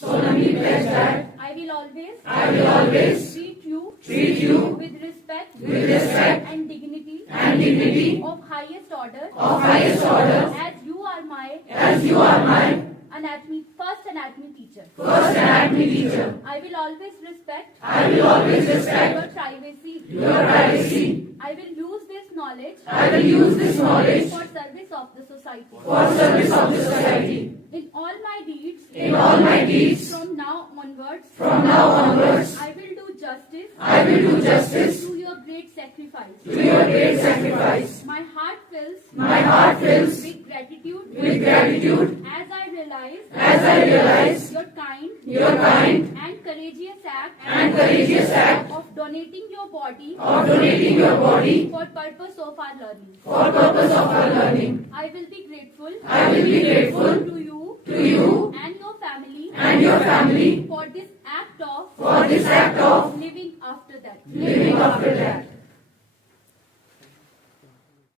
solemnly pledge that I will always treat you with respect and dignity of highest order as you are my first anatomy teacher. I will always respect your privacy. I will use this knowledge for service of the society. In all my deeds from now onwards I will do justice to your great sacrifice. My heart fills with gratitude as I realize your kind and courageous act of donating your body for purpose of our learning. I will be grateful to you and your family for this act of living after that.